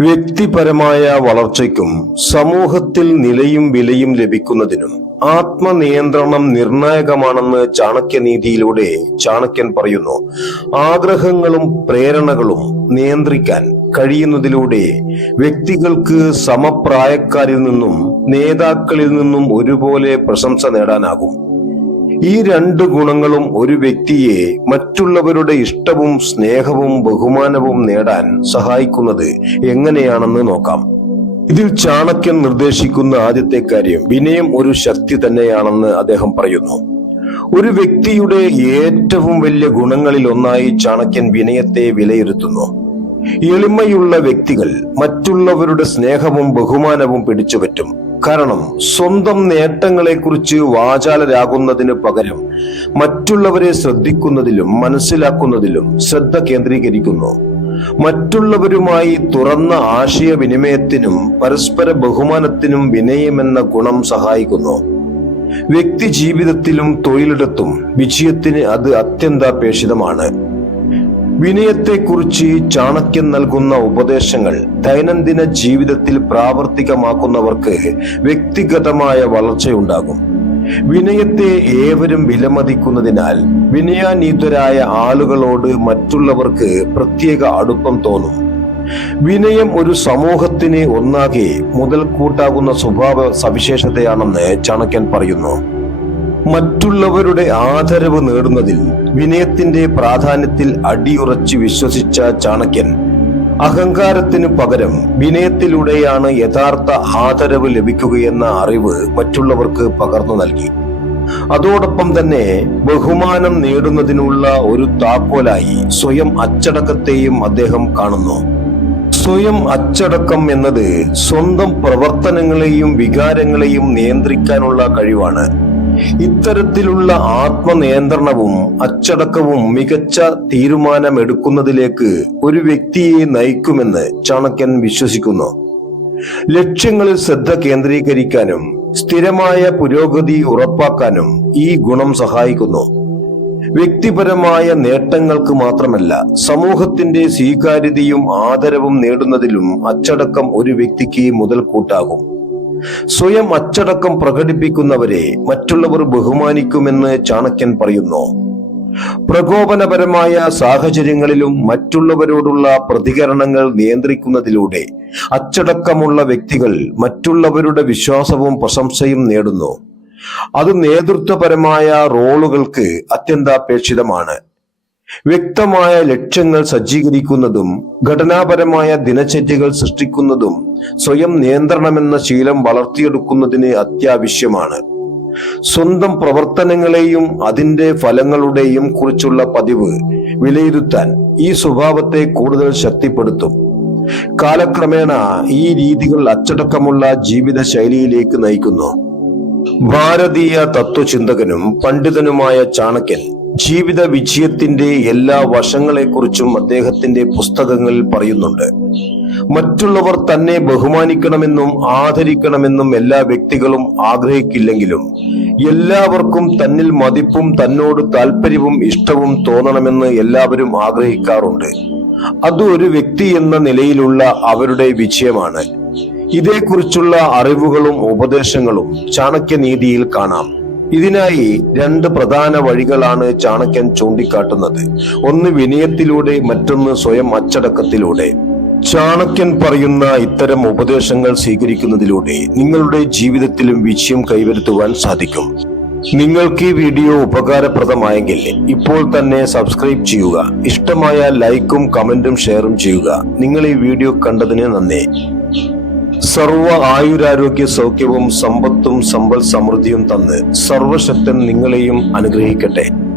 വ്യക്തിപരമായ വളർച്ചയ്ക്കും സമൂഹത്തിൽ നിലയും വിലയും ലഭിക്കുന്നതിനും ആത്മനിയന്ത്രണം നിർണായകമാണെന്ന് ചാണക്യനീതിയിലൂടെ ചാണക്യൻ പറയുന്നു. ആഗ്രഹങ്ങളും പ്രേരണകളും നിയന്ത്രിക്കാൻ കഴിയുന്നതിലൂടെ വ്യക്തികൾക്ക് സമപ്രായക്കാരിൽ നിന്നും നേതാക്കളിൽ നിന്നും ഒരുപോലെ പ്രശംസ നേടാനാകും. ഈ രണ്ട് ഗുണങ്ങളും ഒരു വ്യക്തിയെ മറ്റുള്ളവരുടെ ഇഷ്ടവും സ്നേഹവും ബഹുമാനവും നേടാൻ സഹായിക്കുന്നത് എങ്ങനെയാണെന്ന് നോക്കാം. ഇതിൽ ചാണക്യൻ നിർദ്ദേശിക്കുന്ന ആദ്യത്തെ കാര്യം വിനയം ഒരു ശക്തി തന്നെയാണെന്ന് അദ്ദേഹം പറയുന്നു. ഒരു വ്യക്തിയുടെ ഏറ്റവും വലിയ ഗുണങ്ങളിൽ ഒന്നായി ചാണക്യൻ വിനയത്തെ വിലയിരുത്തുന്നു. എളിമയുള്ള വ്യക്തികൾ മറ്റുള്ളവരുടെ സ്നേഹവും ബഹുമാനവും പിടിച്ചുപറ്റും. കാരണം സ്വന്തം നേട്ടങ്ങളെക്കുറിച്ച് വാചാലരാകുന്നതിന് പകരം മറ്റുള്ളവരെ ശ്രദ്ധിക്കുന്നതിലും മനസ്സിലാക്കുന്നതിലും ശ്രദ്ധ കേന്ദ്രീകരിക്കുന്നു. മറ്റുള്ളവരുമായി തുറന്ന ആശയവിനിമയത്തിനും പരസ്പര ബഹുമാനത്തിനും വിനയമെന്ന ഗുണം സഹായിക്കുന്നു. വ്യക്തി ജീവിതത്തിലും തൊഴിലിടത്തും വിജയത്തിന് അത് അത്യന്താപേക്ഷിതമാണ്. വിനയത്തെക്കുറിച്ച് ചാണക്യൻ നൽകുന്ന ഉപദേശങ്ങൾ ദൈനംദിന ജീവിതത്തിൽ പ്രാവർത്തികമാക്കുന്നവർക്ക് വ്യക്തിഗതമായ വളർച്ചയുണ്ടാകും. വിനയത്തെ ഏവരും വിലമതിക്കുന്നതിനാൽ വിനയാനീതരായ ആളുകളോട് മറ്റുള്ളവർക്ക് പ്രത്യേക അടുപ്പം തോന്നും. വിനയം ഒരു സമൂഹത്തിന് ഒന്നാകെ മുതൽക്കൂട്ടാകുന്ന സ്വഭാവ സവിശേഷതയാണെന്ന് ചാണക്യൻ പറയുന്നു. മറ്റുള്ളവരുടെ ആദരവ് നേടുന്നതിൽ വിനയത്തിന്റെ പ്രാധാന്യത്തിൽ അടിയുറച്ച് വിശ്വസിച്ച ചാണക്യൻ അഹങ്കാരത്തിന് പകരം വിനയത്തിലൂടെയാണ് യഥാർത്ഥ ആദരവ് ലഭിക്കുകയെന്ന അറിവ് മറ്റുള്ളവർക്ക് പകർന്നു നൽകി. അതോടൊപ്പം തന്നെ ബഹുമാനം നേടുന്നതിനുള്ള ഒരു താക്കോലായി സ്വയം അച്ചടക്കത്തെയും അദ്ദേഹം കാണുന്നു. സ്വയം അച്ചടക്കം എന്നത് സ്വന്തം പ്രവർത്തനങ്ങളെയും വികാരങ്ങളെയും നിയന്ത്രിക്കാനുള്ള കഴിവാണ്. ഇത്തരത്തിലുള്ള ആത്മനിയന്ത്രണവും അച്ചടക്കവും മികച്ച തീരുമാനമെടുക്കുന്നതിലേക്ക് ഒരു വ്യക്തിയെ നയിക്കുമെന്ന് ചാണക്യൻ വിശ്വസിക്കുന്നു. ലക്ഷ്യങ്ങളിൽ ശ്രദ്ധ കേന്ദ്രീകരിക്കാനും സ്ഥിരമായ പുരോഗതി ഉറപ്പാക്കാനും ഈ ഗുണം സഹായിക്കുന്നു. വ്യക്തിപരമായ നേട്ടങ്ങൾക്ക് മാത്രമല്ല, സമൂഹത്തിന്റെ സ്വീകാര്യതയും ആദരവും നേടുന്നതിലും അച്ചടക്കം ഒരു വ്യക്തിക്ക് മുതൽക്കൂട്ടാകും. സ്വയം അച്ചടക്കം പ്രകടിപ്പിക്കുന്നവരെ മറ്റുള്ളവർ ബഹുമാനിക്കുമെന്ന് ചാണക്യൻ പറയുന്നു. പ്രകോപനപരമായ സാഹചര്യങ്ങളിലും മറ്റുള്ളവരോടുള്ള പ്രതികരണങ്ങൾ നിയന്ത്രിക്കുന്നതിലൂടെ അച്ചടക്കമുള്ള വ്യക്തികൾ മറ്റുള്ളവരുടെ വിശ്വാസവും പ്രശംസയും നേടുന്നു. അത് നേതൃത്വപരമായ റോളുകൾക്ക് അത്യന്താപേക്ഷിതമാണ്. വ്യക്തമായ ലക്ഷ്യങ്ങൾ സജ്ജീകരിക്കുന്നതും ഘടനാപരമായ ദിനചര്യകൾ സൃഷ്ടിക്കുന്നതും സ്വയം നിയന്ത്രണമെന്ന ശീലം വളർത്തിയെടുക്കുന്നതിന് അത്യാവശ്യമാണ്. സ്വന്തം പ്രവർത്തനങ്ങളെയും അതിന്റെ ഫലങ്ങളുടെയും കുറിച്ചുള്ള പതിവ് വിലയിരുത്താൻ ഈ സ്വഭാവത്തെ കൂടുതൽ ശക്തിപ്പെടുത്തും. കാലക്രമേണ ഈ രീതികൾ അച്ചടക്കമുള്ള ജീവിത ശൈലിയിലേക്ക് നയിക്കുന്നു. ഭാരതീയ തത്വചിന്തകനും പണ്ഡിതനുമായ ചാണക്യൻ ജീവിത വിജയത്തിന്റെ എല്ലാ വശങ്ങളെക്കുറിച്ചും അദ്ദേഹത്തിന്റെ പുസ്തകങ്ങളിൽ പറയുന്നുണ്ട്. മറ്റുള്ളവർ തന്നെ ബഹുമാനിക്കണമെന്നും ആദരിക്കണമെന്നും എല്ലാ വ്യക്തികളും ആഗ്രഹിക്കില്ലെങ്കിലും എല്ലാവർക്കും തന്നിൽ മതിപ്പും തന്നോട് താല്പര്യവും ഇഷ്ടവും തോന്നണമെന്ന് എല്ലാവരും ആഗ്രഹിക്കാറുണ്ട്. അത് ഒരു വ്യക്തി എന്ന നിലയിലുള്ള അവരുടെ വിജയമാണ്. ഇതേക്കുറിച്ചുള്ള അറിവുകളും ഉപദേശങ്ങളും ചാണക്യനീതിയിൽ കാണാം. ഇതിനായി രണ്ട് പ്രധാന വഴികളാണ് ചാണക്യൻ ചൂണ്ടിക്കാട്ടുന്നത്. ഒന്ന് വിനയത്തിലൂടെ, മറ്റൊന്ന് സ്വയം അച്ചടക്കത്തിലൂടെ. ചാണക്യൻ പറയുന്ന ഇത്തരം ഉപദേശങ്ങൾ സ്വീകരിക്കുന്നതിലൂടെ നിങ്ങളുടെ ജീവിതത്തിലും വിജയം കൈവരുത്തുവാൻ സാധിക്കും. നിങ്ങൾക്ക് ഈ വീഡിയോ ഉപകാരപ്രദമായെങ്കിൽ ഇപ്പോൾ തന്നെ സബ്സ്ക്രൈബ് ചെയ്യുക. ഇഷ്ടമായ ലൈക്കും കമന്റും ഷെയറും ചെയ്യുക. നിങ്ങൾ ഈ വീഡിയോ കണ്ടതിന് നന്ദി. സർവ ആയുരാരോഗ്യ സൗഖ്യവും സമ്പത്തും സമ്പൽ സമൃദ്ധിയും തന്ന് സർവശക്തൻ നിങ്ങളെയും അനുഗ്രഹിക്കട്ടെ.